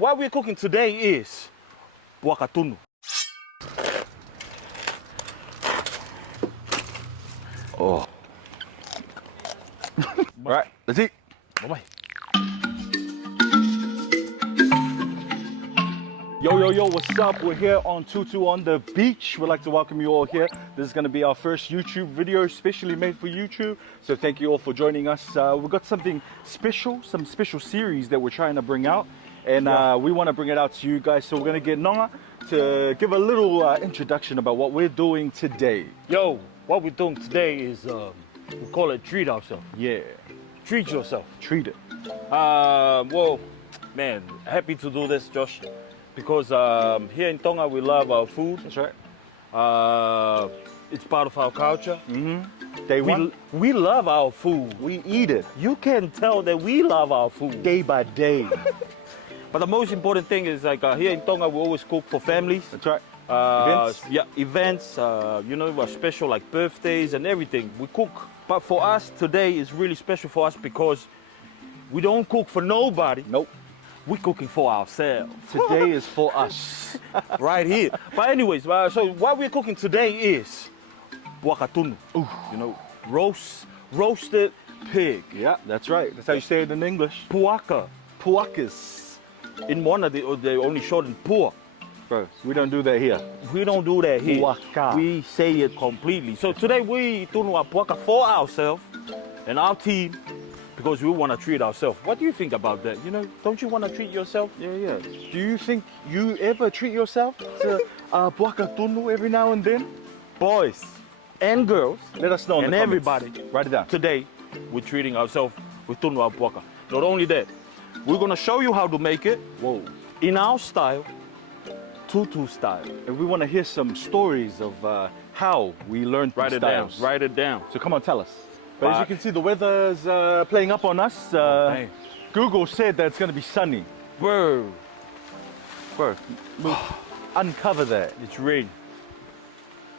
What we're cooking today is Puaka. Oh. Right, let's eat. Bye-bye. Yo, what's up? We're here on Tutu on the beach. We'd like to welcome you all here. This is going to be our first YouTube video, specially made for YouTube. So thank you all for joining us. We've got something special, some special series that we're trying to bring out. And we want to bring it out to you guys. So we're going to get Nonga to give a little introduction about what we're doing today. Yo, what we're doing today is, we call it treat ourselves. Yeah. Treat yourself. Treat it. Well, man, happy to do this, Josh. Because here in Tonga, we love our food. That's right. It's part of our culture. Day one. We love our food. We eat it. You can tell that we love our food. Day by day. But the most important thing is like here in Tonga, we always cook for families. That's right. Events? Yeah, events, you know, special like birthdays and everything. We cook. But for us, today is really special for us because we don't cook for nobody. Nope. We're cooking for ourselves. Today is for us. Right here. But anyways, so what we're cooking today is Puaka. You know, roasted pig. Yeah, that's right. That's how you say it in English. Puaka. Puakas. In Moana, they only shorten Pua. Bro, we don't do that here. We don't do that here. Puaka. We say it completely. So today we doing our Puaka for ourselves and our team because we want to treat ourselves. What do you think about that? You know, don't you want to treat yourself? Yeah. Do you think you ever treat yourself to Puaka tunu every now and then? Boys and girls, Let us know in and the comments. everybody. Write it down. Today, we're treating ourselves with tunu au Puaka. Not only that, we're going to show you how to make it. Whoa. In our style, Tutu style. And we want to hear some stories of how we learned these styles. Write it down. So come on, tell us. But as you can see, the weather's playing up on us. Google said that it's going to be sunny. Bro, Bro, uncover that. it's rain.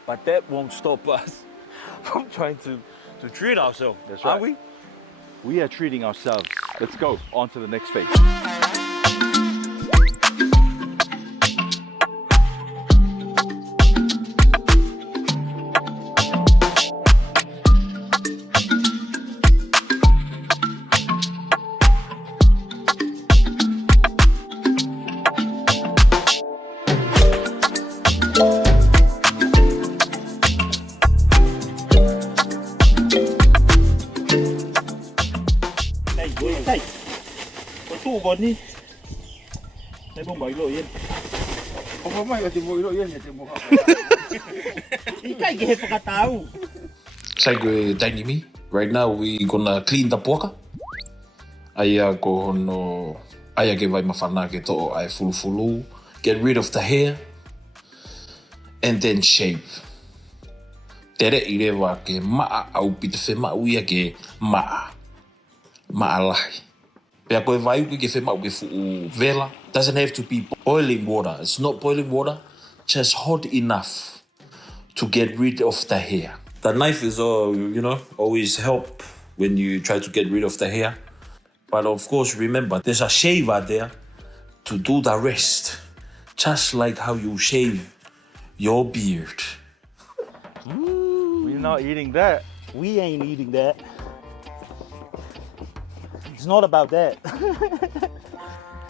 But that won't stop us from trying to treat ourselves. That's Are right. we? We are treating ourselves. Let's go on to the next phase. Hey, có tu bón đi. Đây bông bấy lội yên. Không may ở mo ilo yan te mo. Ikai ke hepa katau. Saigwe Dainimi. Right now we gonna clean the puaka. Aia ko hono aia ke vai mawhana ke to'o ai fulufulu. Get rid of the hair. And then shave. Tere i rewa ke maa au pita whema uia ke maa. Maa lahi. Pea koe vai uke ke whema uke fu vela. Doesn't have to be boiling water. It's not boiling water. Just hot enough to get rid of the hair. The knife is, always help when you try to get rid of the hair. But of course, remember, there's a shaver there to do the rest. Just like how you shave your beard. We're not eating that. We ain't eating that. It's not about that.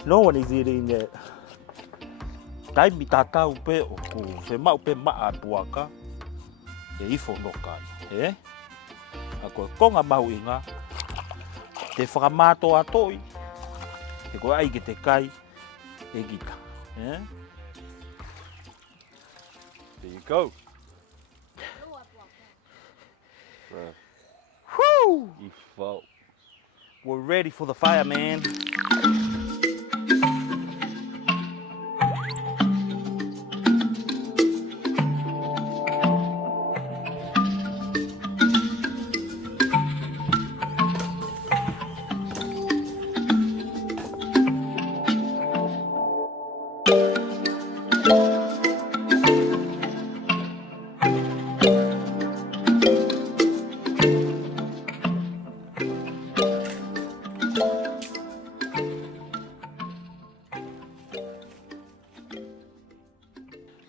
No one is eating that. Tai mi tatau pe o ku se mau pe maa Puaka. E ifo no kai, A koe konga mau inga. Te whakamato atoi. Te koe ai ke te kai. E gita. There you go. Bro, Whew! you fought. We're ready for the fire, man.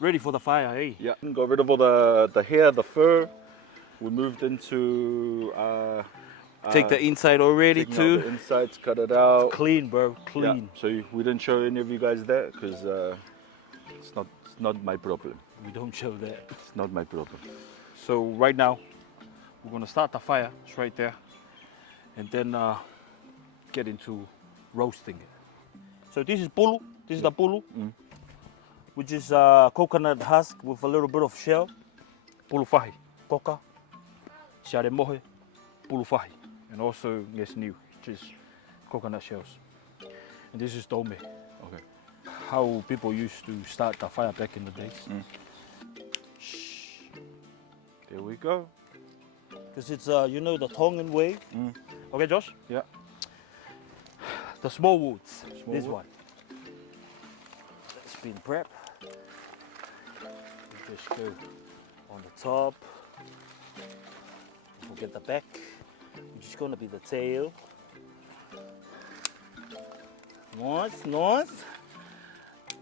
Ready for the fire, eh? Yeah. Got rid of all the hair, the fur. We moved into Take the inside already taking out the too. insides, cut it out. Clean, bro. Yeah. Clean. So we didn't show any of you guys that because it's not my problem. We don't show that. It's not my problem. So right now, we're gonna start the fire. It's right there, and then get into roasting it. So this is pulu. This is the pulu, which is coconut husk with a little bit of shell. Pulu fahi, coca, share mohe, pulu fahi, and also yes new, which is coconut shells. And this is tome. Okay. How people used to start the fire back in the days. There we go. Because it's you know, the Tongan way. Okay, Josh? Yeah. The small woods. This wood. one. That's been prepped. We just go on the top. Don't forget the back, which is gonna be the tail. Nice, nice.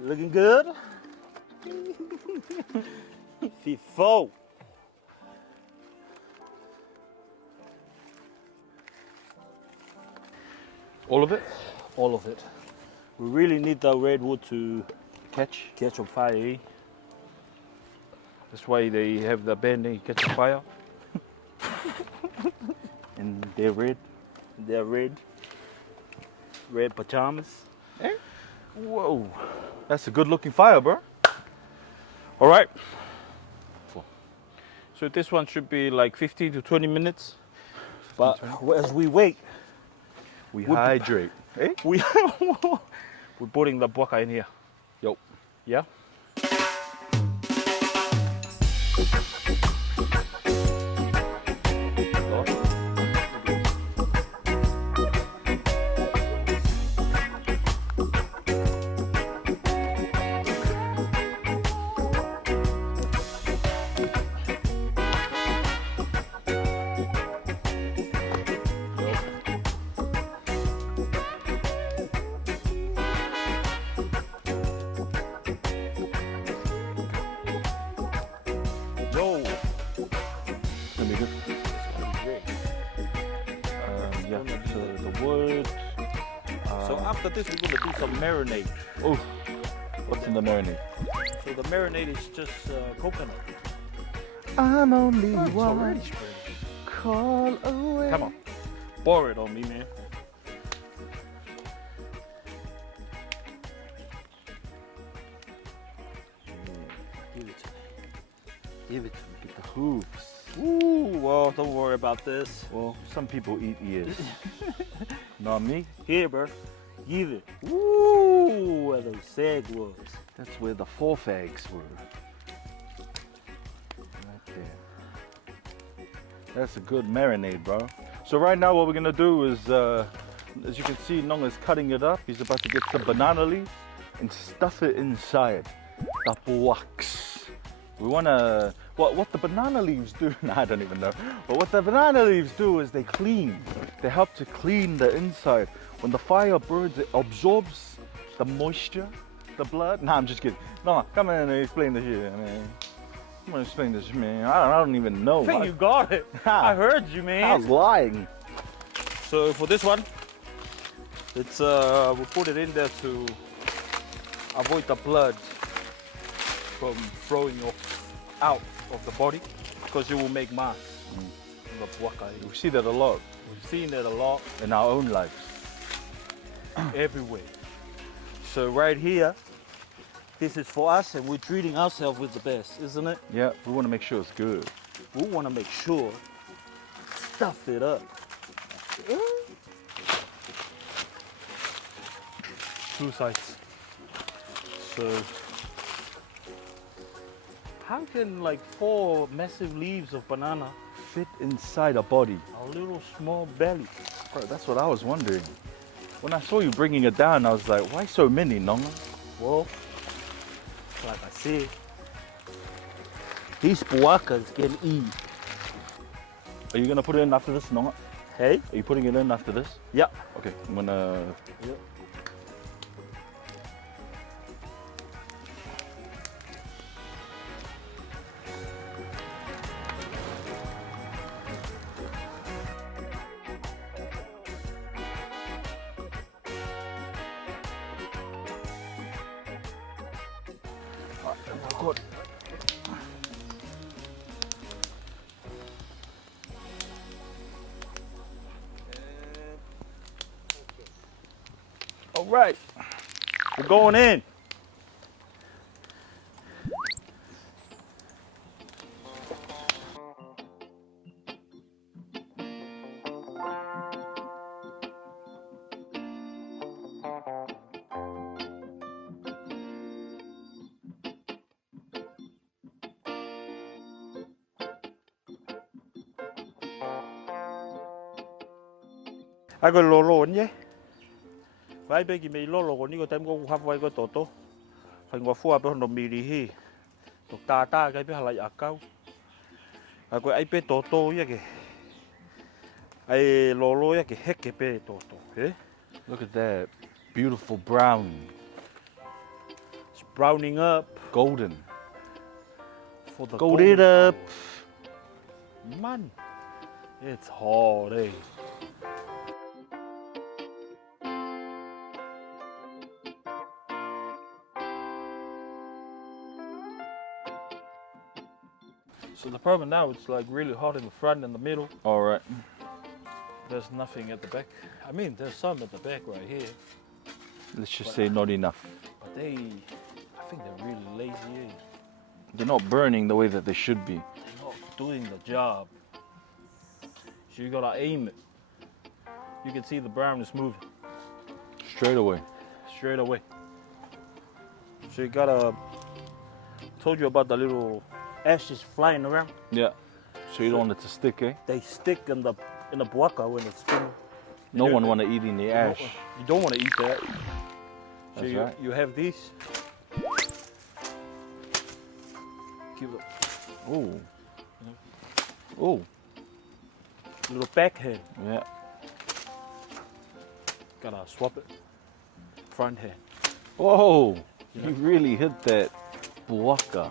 Looking good. Fifo. All of it? All of it. We really need the redwood to Catch. catch on fire. Eh? That's why they have the band name Catch on Fire. And they're red. They're red. Red pajamas. Eh? Whoa. That's a good looking fire, bro. All right. So this one should be like 15 to 20 minutes. But as we wait, We hydrate. Eh? we're putting the puaka in here. Yo. Yeah? Yo. Let me get. Yeah. So the wood. So after this, we're gonna do some marinade. Oh. What's in the marinade? So the marinade is just coconut. I'm only It's already spread. call away. Come on, pour it on me, man. Give it to me. Give it to me. Get the hooves. Ooh, well, don't worry about this. Well, some people eat ears. Not me. Here, bro. Give it. Ooh, where the sag was. That's where the forefags were. Right there. That's a good marinade, bro. So right now what we're gonna do is, as you can see, Nonga's cutting it up. He's about to get some banana leaves and stuff it inside the puaks. We wanna, what the banana leaves do, nah, I don't even know. But what the banana leaves do is they clean. They help to clean the inside. When the fire burns, it absorbs the moisture, the blood. Nah, I'm just kidding. No, come in and explain this shit, man. I'm gonna explain this, man. I don't even know. I think you got it. I heard you, man. I was lying. So for this one, it's we put it in there to avoid the blood from flowing out of the body, because it will make mass. The puaka. We see that a lot We've seen that a lot in our own lives. everywhere. So right here, this is for us, and we're treating ourselves with the best, isn't it? Yeah, we want to make sure it's good. We want to make sure stuff it up. Two sides. So how can like 4 massive leaves of banana Fit inside a body. a little small belly? Bro, that's what I was wondering. When I saw you bringing it down, I was like, why so many, Nonga? Well, like I said, these puakas can eat. Are you gonna put it in after this, Nonga? Hey? Are you putting it in after this? Yeah. Okay, I'm gonna. Good. All right, we're going in. Ai cái lô lô nhé. Vậy bây giờ mình lô lô còn những cái tem có hấp vậy cái tổ tổ. Phải ngồi phua bên đồng mì đi hi. Tổ ta cái bên lại cao. Ai cái ai bên tổ tổ vậy cái. Ai lô lô vậy cái hết cái bên tổ tổ. Look at that beautiful brown, It's browning up golden. for the Gold it up. Man, it's hot, eh? So the problem now, it's like really hot in the front and the middle. All right. There's nothing at the back. I mean, there's some at the back right here, Let's just say not enough. but I think they're really lazy, eh? They're not burning the way that they should be. They're not doing the job. So you gotta aim it. You can see the brown is moving Straight away. straight away. So you gotta, told you about the little ashes flying around. Yeah. So you don't want it to stick, eh? They stick in the puaka when it's spinning. No You one don't- want to eat in the you ash. You don't want to eat that. So That's right. you have these. Give it Oh. Oh. a little backhand. Yeah. Gotta swap it. Front hand. Whoa. You really hit that puaka.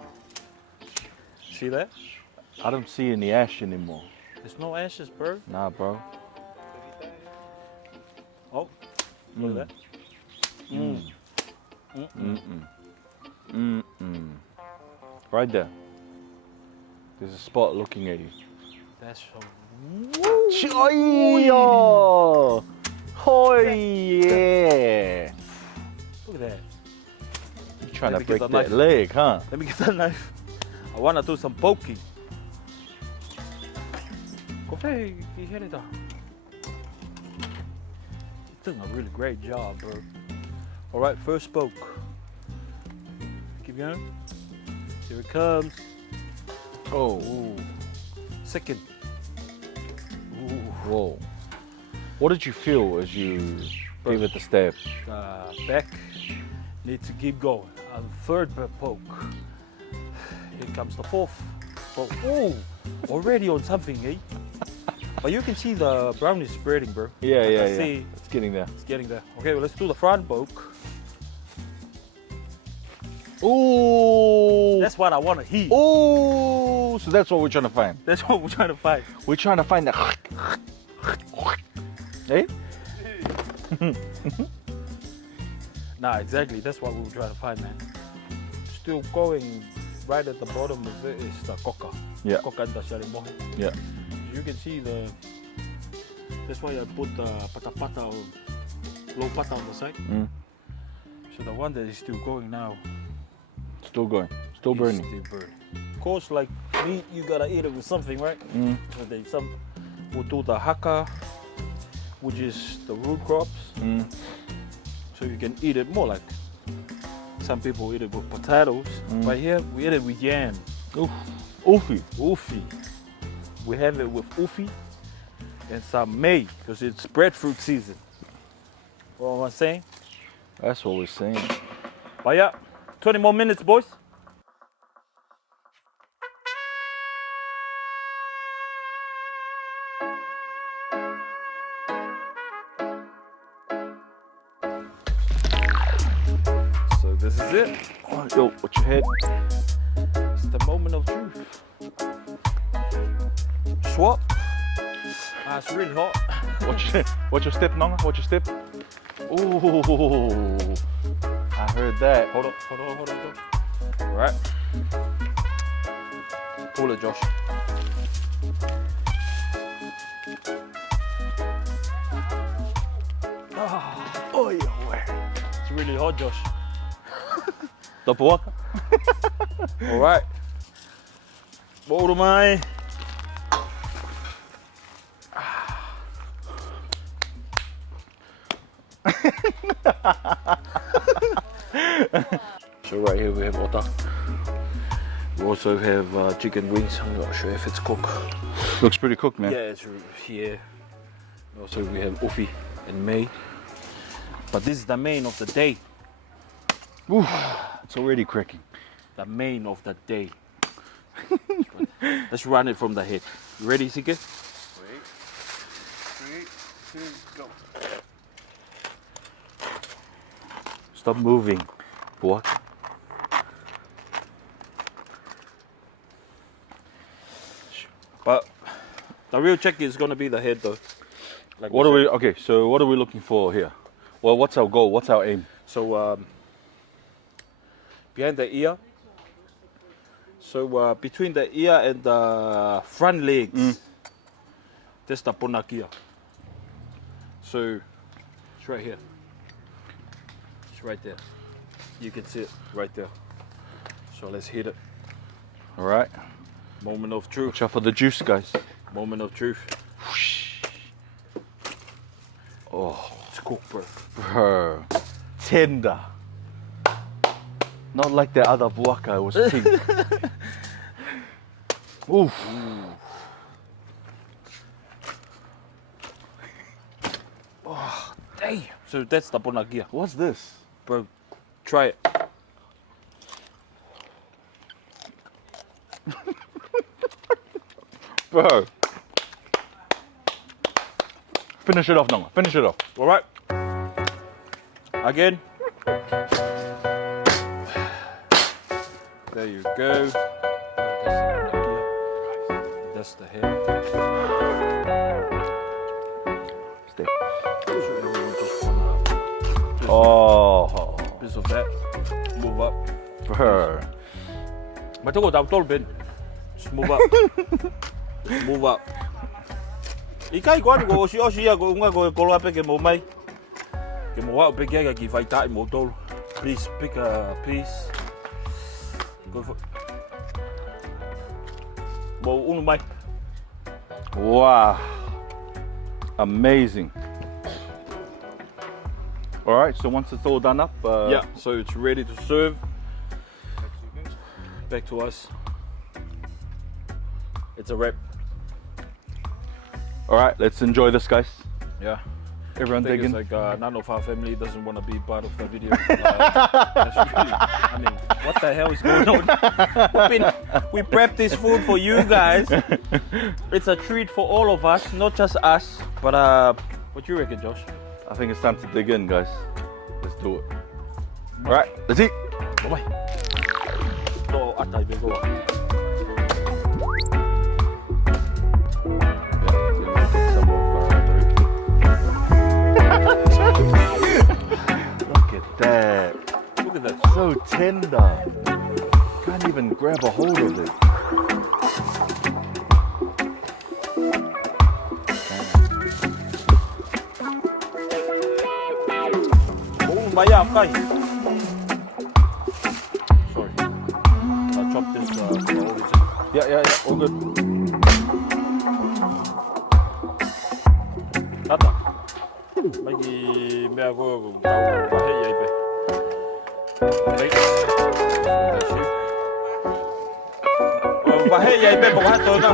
See that? I don't see any ash anymore. There's no ashes, bro. Nah, bro. Oh, look at that. Right there. There's a spot looking at you. That's so. Choyo! Oh yeah! Look at that. You trying Let to me get break the that knife. leg, huh? Let me get that knife. I wanna do some poking. Go ahead, you hit it down. You're doing a really great job, bro. All right, first poke. Keep going. Here it comes. Oh. Ooh. Second. Ooh. Whoa. What did you feel as you gave it the stab? Back. Need to keep going. And third poke. Here comes the fourth poke. Ooh, already on something, eh? But you can see the brown is spreading, bro. Yeah, Like yeah, I yeah. see It's getting there. it's getting there. Okay, well, let's do the front poke. Ooh. That's what I want to hear. Ooh. So that's what we're trying to find. That's what we're trying to find. We're trying to find the. Eh? Nah, exactly. That's what we were trying to find, man. Still going right at the bottom of it is the coca. Yeah. Coca and the sharimohi. Yeah. You can see the. That's why I put the pata or low pata on the side. Mm. So the one that is still going now. Still going. Still is burning. Still burning. Of course, like meat, you gotta eat it with something, right? Mm. So we'll do the haka, which is the root crops. Mm. So you can eat it more like some people eat it with potatoes. But here we eat it with yam. Oof. Oofy. Ufi. We have it with ufi and some may because it's breadfruit season. You know what I'm saying? That's what we're saying. But yeah, 20 more minutes, boys. So this is it. Oh, yo, watch your head. It's the moment of truth. Swap. It's really hot. Watch your step, Nonga. Watch your step. Ooh. I heard that. Hold on. Right. Pull it, Josh. Oi, oi. It's really hot, Josh. The puaka. All right. Bottle mai. So right here we have otter. We also have chicken wings. I'm not sure if it's cooked. Looks pretty cooked, man. Yeah, it's here. Also we have ufi and May. But this is the main of the day. Oof, it's already cracking. The main of the day. Let's run it from the head. You ready, Sike? 3, 2, go. Stop moving, Puaka. But the real check is gonna be the head though. Like What are we? Okay, so what are we looking for here? Well, what's our goal? What's our aim? So behind the ear. So between the ear and the front legs, that's the ponakia. So it's right here. It's right there. You can see it right there. So let's hit it. All right. Moment of truth. Watch out for the juice, guys. Moment of truth. Oh, It's cooked, bro. bro. Tender. Not like the other Puaka, it was pink. Oof. Oh, damn. So that's the ponakia. What's this? Bro, try it. Bro. Finish it off, Nonga. Finish it off. All right. Again. There you go. That's the head. Stay. So then we just want Oh, a piece of that. Move up. bro. But go down tall bin. Just move up. Just move up. Ikai ko go si ya go nga go ko ape ke mo mai. Ke mo wa pe ke ga ki fai tai mo tol. Please pick a piece. Go for. Bo unu mai. Wow. Amazing. All right, so once it's all done up, Yeah, so it's ready to serve. Back to us. It's a wrap. all right, let's enjoy this, guys. Yeah. Everyone I think digging. it's like none of our family doesn't want to be part of the video. That's really, I mean, what the hell is going on? We prepped this food for you guys. It's a treat for all of us, not just us. But what do you reckon, Josh? I think it's time to dig in, guys. Let's do it. All right, let's eat. Bye-bye. Oh, atay bego. Look at that. Look at that. So tender. Can't even grab a hold of it. Oh, maya, kai. Sorry. I chopped this for origin. Yeah, all good. Tata. Magi mea ko tau pahe yai pe. Right. Pahe yai pe mo ha to na.